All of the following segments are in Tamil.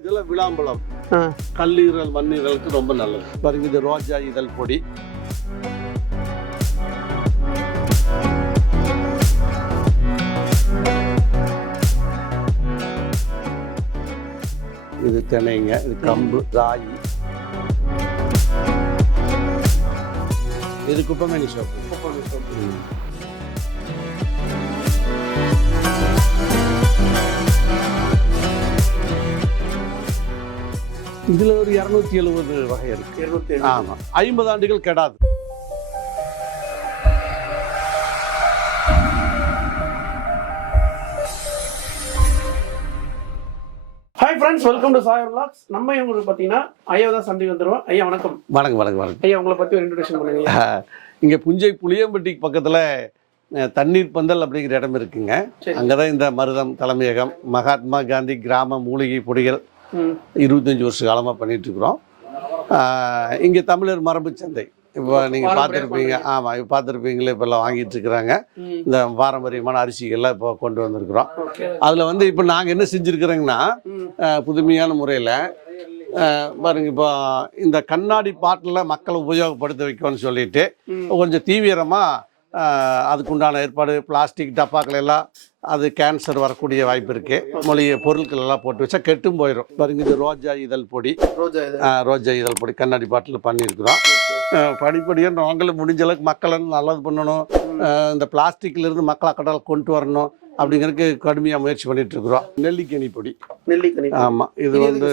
இதெல்லாம் விளாம்பழம். கல்லீரல் மண்ணீரலுக்கு ரொம்ப நல்லது. பாருங்க இது ரோஜா இதழ் பொடி. இது தினைங்க இது கம்பு ராகி. இது குப்பமேனி சோப்பு. ம். இதுல ஒரு இருநூத்தி எழுபது வகை இருக்கு. இருநூத்தி ஆமா. ஐம்பது ஆண்டுகள் கெடாது. Hi friends welcome to Sayar vlogs. நம்ம இவங்களுக்கு பார்த்தீங்கன்னா ஐயா தான் சந்தை வந்துருவோம். ஐயா வணக்கம். வணக்கம் வணக்கம் வணக்கம். ஐயா உங்களை பற்றி ஒரு இன்ட்ரடக்ஷன் பண்ணுங்க. இங்க புஞ்சை புளியம்பட்டிக்கு பக்கத்துல தண்ணீர் பந்தல் அப்படிங்கிற இடம் இருக்குங்க. சரி. அங்கதான் இந்த மருதம் தலைமையகம் மகாத்மா காந்தி கிராம மூலிகை பொடிகள் இருபத்தஞ்சி வருஷ காலமா பண்ணிட்டு இருக்கிறோம் ஆஹ், இங்க தமிழர் மரபு சந்தை. இப்போ நீங்க பாரம்பரிய பார்த்துருப்பீங்க. ஆமா இப்போ பார்த்துருப்பீங்களே இப்போ எல்லாம் வாங்கிட்டு இருக்கிறாங்க. இந்த பாரம்பரியமான அரிசிகள்லாம் இப்போ கொண்டு வந்திருக்கிறோம். அதில் வந்து இப்போ நாங்கள் என்ன செஞ்சுருக்கிறோங்கன்னா புதுமையான முறையில் பாருங்க இப்போ இந்த கண்ணாடி பாட்டில் மக்களை உபயோகப்படுத்த வைக்கணும்னு சொல்லிட்டு கொஞ்சம் தீவிரமாக அதுக்குண்டான ஏற்பாடு பிளாஸ்டிக் டப்பாக்கள் எல்லாம் அது கேன்சர் வரக்கூடிய வாய்ப்பு இருக்குது மொழிய பொருட்கள் எல்லாம் போட்டு வச்சா கெட்டும் போயிடும் பாருங்க இது ரோஜா இதழ் பொடி. ரோஜா இதழ். பொடி கண்ணாடி பாட்டில் பண்ணியிருக்கிறோம். படிப்படியாக நாங்களும் முடிஞ்ச அளவுக்கு மக்களை நல்லது பண்ணணும். இந்த பிளாஸ்டிக்ல இருந்து மக்களை கடல் கொண்டு வரணும் அப்படிங்கிறதுக்கு கடுமையாக முயற்சி பண்ணிட்டு இருக்கிறோம் நெல்லிக்கனி பொடி. நெல்லிக்கனி ஆமாம் இது வந்து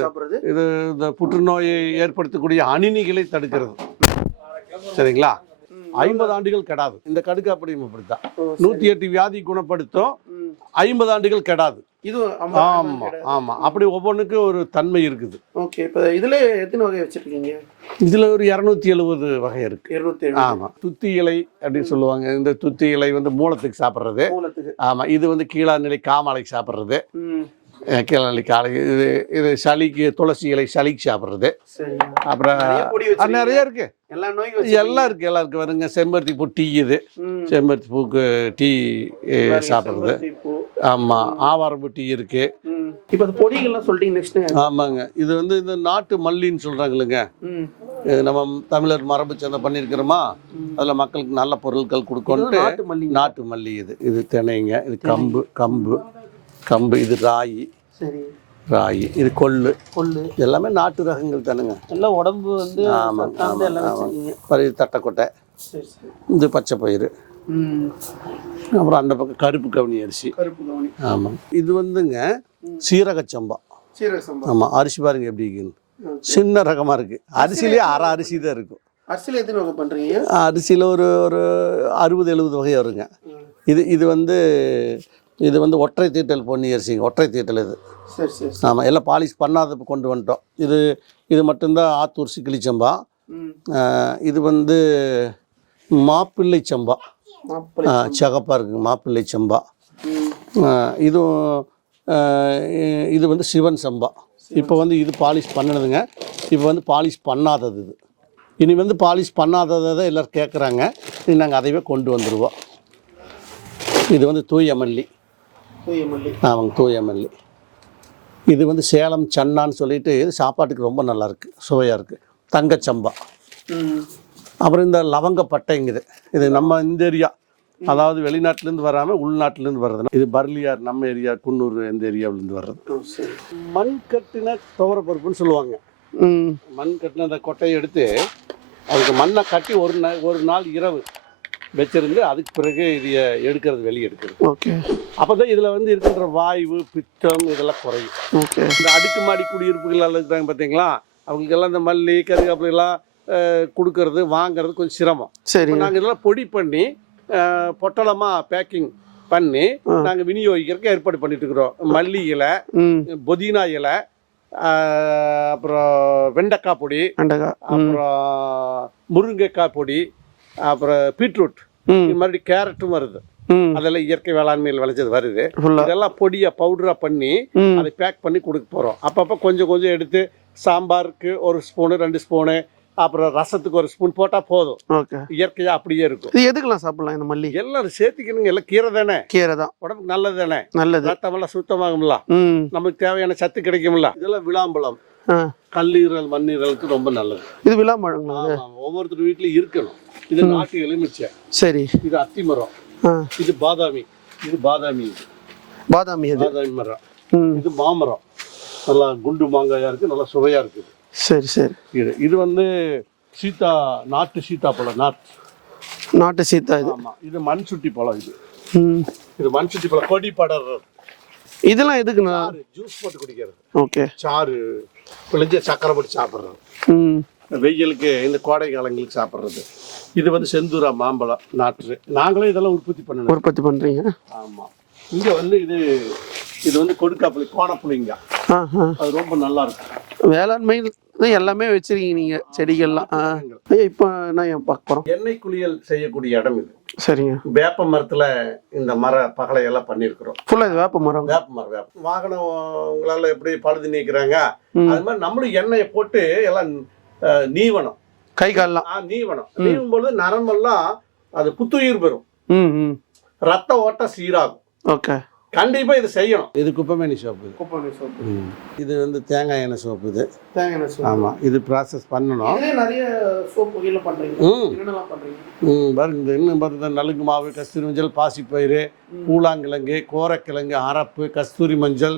இது இந்த புற்றுநோயை ஏற்படுத்தக்கூடிய அணினிகளை தடுக்கிறது. சரிங்களா. ஐம்பது ஆண்டுகள் கெடாது. இந்த கடுக்காப்படியும் அப்படித்தான். ஓ, சரி. நூற்றி எட்டு வியாதி குணப்படுத்தும். ஐம்பது ஆண்டுகள் கெடாது. இது ஆமாம் ஆமாம் அப்படி ஒவ்வொன்றுக்கும் ஒரு தன்மை இருக்குது. ஓகே இப்போ இதுல எத்தனை வகை வச்சிருக்கீங்க? இதில் ஒரு இரநூத்தி எழுபது வகை இருக்கு. இருநூத்தி ஆமாம் துத்தி இலை அப்படின்னு சொல்லுவாங்க. இந்த துத்தி இலை வந்து மூலத்துக்கு சாப்பிட்றது. ஆமாம் இது வந்து கீழா நிலை காமாலைக்கு சாப்பிட்றது. நிலை காலை இது இது சளிக்கு துளசி இலை சளிக்கு சாப்பிட்றது. அப்புறம் நிறைய இருக்கு. எல்லாம் இருக்கு எல்லாம் இருக்கு. வருங்க செம்பருத்தி பூ டீ இது. செம்பருத்தி பூக்கு டீ சாப்பிட்றது. செம்பருத்தி பூ. ஆமா ஆவாரம்பூ டீ இருக்கு. இப்போ பொடிகள்லாம் சொல்லிட்டீங்க நெக்ஸ்ட் ஆமாங்க. இது வந்து இந்த நாட்டு மல்லின்னு இது நம்ம தமிழர் மரபு சந்தை பண்ணியிருக்கிறோமா. அதில் மக்களுக்கு நல்ல பொருட்கள் மல்லி நாட்டு மல்லி இது. இது தினைங்க இது கம்பு கம்பு. கம்பு இது ராகி. சரி. ராகி இது கொள்ளு. கொள்ளு. எல்லாமே நாட்டு ரகங்கள் தானுங்க. எல்லாம் உடம்பு வந்து ஆமாங்க, ஆமாங்க, தட்டைக்கொட்டை. இது பச்சை பயிறு. ம். அப்புறம் அந்த பக்கம் கருப்பு கவுனி அரிசி. கருப்பு கவனி. ஆமாம் இது வந்துங்க. சீரக சம்பா. சீரக சம்பா. ஆமாம் அரிசி பாருங்க எப்படி இருக்குன்னு. சின்ன ரகமாக இருக்கு. அரிசிலேயே அரை அரிசி தான் இருக்கும். அரிசியில் எத்தனை வகை பண்ணுறீங்க அரிசியில் ஒரு ஒரு அறுபது எழுபது வகை வருங்க. இது இது வந்து இது வந்து ஒற்றை தீட்டல் பொன்னி அரிசிங்க ஒற்றை தீட்டல் இது. சரி சரி ஆமாம் எல்லாம் பாலிஷ் பண்ணாத கொண்டு வந்துட்டோம். இது இது மட்டும்தான் ஆத்தூர் சிக்கிலி சம்பா. இது வந்து மாப்பிள்ளை சம்பா. மாப்பிள்ளை ஆஹ் சிகப்பா இருக்குங்க மாப்பிள்ளை சம்பா. இதுவும் இது வந்து சிவன் சம்பா. இப்போ வந்து இது பாலிஷ் பண்ணினதுங்க. இப்போ வந்து பாலிஷ் பண்ணாதது இது. இனி வந்து பாலிஷ் பண்ணாததை தான் எல்லோரும் கேட்குறாங்க இனி நாங்கள் அதைவே கொண்டு வந்துடுவோம் இது வந்து தூய மல்லி. ஆமாங்க தூய மல்லி இது வந்து சேலம் சன்னான்னு சொல்லிட்டு இது சாப்பாட்டுக்கு ரொம்ப நல்லா இருக்கு. சுவையாக இருக்குது தங்கச்சம்பா அப்புறம் இந்த லவங்க பட்டைங்குது. இது நம்ம இந்த ஏரியா. அதாவது வெளிநாட்டிலேருந்து வராமல் உள்நாட்டிலேருந்து வர்றது. இது பர்லியார் நம்ம ஏரியா குன்னூர் இந்த ஏரியாவிலேருந்து வர்றது. மண் கட்டின துவரப்பருப்புன்னு சொல்லுவாங்க. மண் கட்டின அந்த கொட்டையை எடுத்து அதுக்கு மண்ணை கட்டி ஒரு நாள் ஒரு நாள் இரவு. வச்சிருந்து அதுக்கு பிறகு இதைய எடுக்கிறது வெளியே எடுக்கிறது. ஓகே. அப்போ தான் இதில் வந்து இருக்கின்ற வாய்வு பித்தம் இதெல்லாம் குறையும். ஓகே. இந்த அடுக்குமாடி குடியிருப்புகள் இருக்கிறாங்க பார்த்தீங்களா அவங்களுக்கெல்லாம் இந்த மல்லி கருவேப்பிலாம் கொடுக்கறது வாங்குறது கொஞ்சம் சிரமம். சரி. நாங்கள் இதெல்லாம் பொடி பண்ணி பொட்டலமாக பேக்கிங் பண்ணி. நாங்கள் விநியோகிக்கிறதுக்கு ஏற்பாடு பண்ணிட்டு இருக்கிறோம். மல்லி இலை புதினா இலை அப்புறம் வெண்டைக்காய் பொடி அப்புறம் முருங்கைக்காய் பொடி அப்புறம் பீட்ரூட். ம். இது மாதிரி கேரட்டும் வருது. அதெல்லாம் இயற்கை வேளாண்மையில் விளைஞ்சது வருது. இதெல்லாம் பொடியை பவுடராக பண்ணி அதை பேக் பண்ணி கொடுக்க போகிறோம் அப்பப்போ கொஞ்சம் கொஞ்சம் எடுத்து சாம்பாருக்கு ஒரு ஸ்பூனு ரெண்டு ஸ்பூனு அப்புறம் ரசத்துக்கு ஒரு ஸ்பூன் போட்டால் போதும். ஓகே. இயற்கையாக அப்படியே இருக்கும். இது எதுக்கெல்லாம் சாப்பிடலாம் இந்த மல்லி? எல்லாரும் சேர்த்திக்கணுங்க. எல்லாம் கீரை தானே. கீரை தான். உடம்புக்கு நல்லது தானே. நல்லது. ரத்தமெல்லாம் சுத்தமாகும்ல. நமக்கு தேவையான சத்து கிடைக்கும்ல. இதெல்லாம் விளாம்பழம். கல்லீரல் மண்ணீரலுக்கு ரொம்ப நல்லது. இது அது ஆமா, ஒவ்வொருத்தர் வீட்லயும் இருக்கணும். இது நாட்டு எலுமிச்சை சரி. இது அத்திமரம் ஆ. இது பாதாமி. இது பாதாமி பாதாமி பாதாமி மரம். இது மாமரம். நல்லா குண்டு மாங்காயா இருக்கு நல்லா சுவையா இருக்குது. சரி சரி. இது இது வந்து சீதா நாட்டு சீதாப்பழம் நாட்டு நாட்டு சீத்தா இது. ஆமா. இது மண் சுட்டி பழம் இது. இது மண் சுட்டி பழம். கொடி படர்றது. இதெல்லாம் எதுக்குண்ணா? சாறு ஜூஸ் போட்டு குடிக்கிறது. ஓகே. சாறு பிழிஞ்ச சக்கரை போட்டு சாப்பிட்றது. ம். வெயிலுக்கு இந்த கோடை காலங்களுக்கு சாப்பிட்றது. இது வந்து செந்தூரா மாம்பழம் நாட்டு நாங்களே இதெல்லாம் உற்பத்தி பண்ணணும் உற்பத்தி பண்ணுறீங்க ஆமாம் இங்கே வந்து இது இது வந்து கொடுக்காப்புளி கோணப்புளிங்க அது ரொம்ப நல்லா இருக்கும் வேளாண்மையில் தான் எல்லாமே வச்சிருக்கீங்க நீங்கள் செடிகள்லாம். ஐயா இப்போ ஏன் பார்க்க போகிறோம் எண்ணெய் குளியல் செய்யக்கூடிய இடம் இது. சரிங்க. வேப்ப மரத்தில் இந்த மர பகலையெல்லாம் பண்ணியிருக்கிறோம். ஃபுல்லாக இது வேப்ப மரம்? வேப்ப மரம் வேப்ப வாகனம் உங்களால எப்படி பழுது நீக்கிறாங்க. அது மாதிரி நம்மளும் எண்ணெயை போட்டு எல்லாம் நீவனம் கை கால்லாம். நீவனம் நீவும் பொழுது நரம்பெல்லாம் அது புத்துயிர் பெறும். ரத்த ஓட்டம் சீராகும். ஓகே. கண்டிப்பா இது செய்யணும். இது குப்பமேனி சோப்பு குப்பாணி சோப்பு. இது வந்து தேங்காய் எண்ணெய் சோப்பு இது. தேங்காய் சோப்பு. ஆமா இது ப்ராசஸ் பண்ணணும். நிறைய சோப்பு வகையில் பண்ணுறீங்க ம். என்னென்னலாம் பண்ணுறீங்க இன்னும் பாருங்க நலுங்கு மாவு கஸ்தூரி மஞ்சள் பாசிப்பயிறு பூலாங்கிழங்கு கோரக்கிழங்கு அரப்பு கஸ்தூரி மஞ்சள்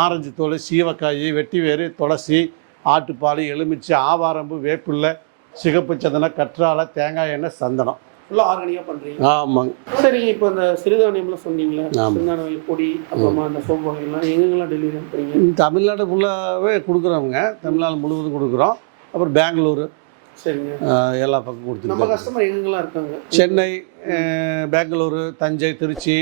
ஆரஞ்சு தோல் சீவக்காய் வெட்டி வேறு துளசி ஆட்டுப்பால் எலுமிச்சை ஆவாரம்பு வேப்பில்லை சிகப்பு சந்தனம் கற்றாழை தேங்காய் எண்ணெய் சந்தனம். ஃபுல்லாக ஆர்கானிக்காக பண்ணுறீங்க ஆமாங்க. சரிங்க இப்போ இந்த சிறுதானியம்லாம் சொன்னீங்களே. சிறுதானிய பொடி அப்புறமா அந்த சோப்பு வகைகள்லாம் எங்கெங்கெல்லாம் டெலிவரி பண்ணுறீங்க தமிழ்நாடு ஃபுல்லாகவே கொடுக்குறோங்க தமிழ்நாடு முழுவதும் கொடுக்குறோம். அப்புறம் பெங்களூரு. சரிங்க. எல்லா பக்கம் நம்ம கொடுத்துருக்கோம் கஸ்டமர் எங்கெங்கெல்லாம் இருக்காங்க? சென்னை பெங்களூரு தஞ்சை திருச்சி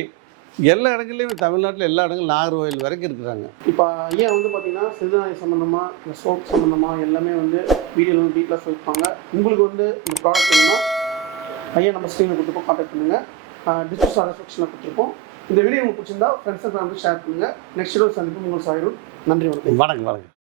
எல்லா இடங்கள்லையும் தமிழ்நாட்டில் எல்லா இடங்களும் நாகர்கோவில் வரைக்கும் இருக்கிறாங்க. இப்போ ஐயா வந்து பார்த்தீங்கன்னா சிறுதானிய சம்மந்தமாக இந்த சோப் சம்மந்தமாக எல்லாமே வந்து வீடியோவில் வந்து டீட்டெயிலாக சொல்லியிருப்பாங்க. உங்களுக்கு வந்து இந்த ப்ராடக்ட் வேணும்னா ஐயா நம்ம ஸ்க்ரீனில் கொடுத்துருப்போம். கான்டாக்ட் பண்ணுங்கள் டிஸ்கஸ் செக்ஷனில் கொடுத்துருப்போம். இந்த வீடியோ உங்களுக்கு பிடிச்சிருந்தா ஃப்ரெண்ட்ஸ் அண்ட் ஃபேமிலி ஷேர் பண்ணுங்கள் நெக்ஸ்ட் வீடியோ சந்திப்போம். உங்கள் சாயிரும் நன்றி வணக்கம். வணக்கம் வணக்கம்.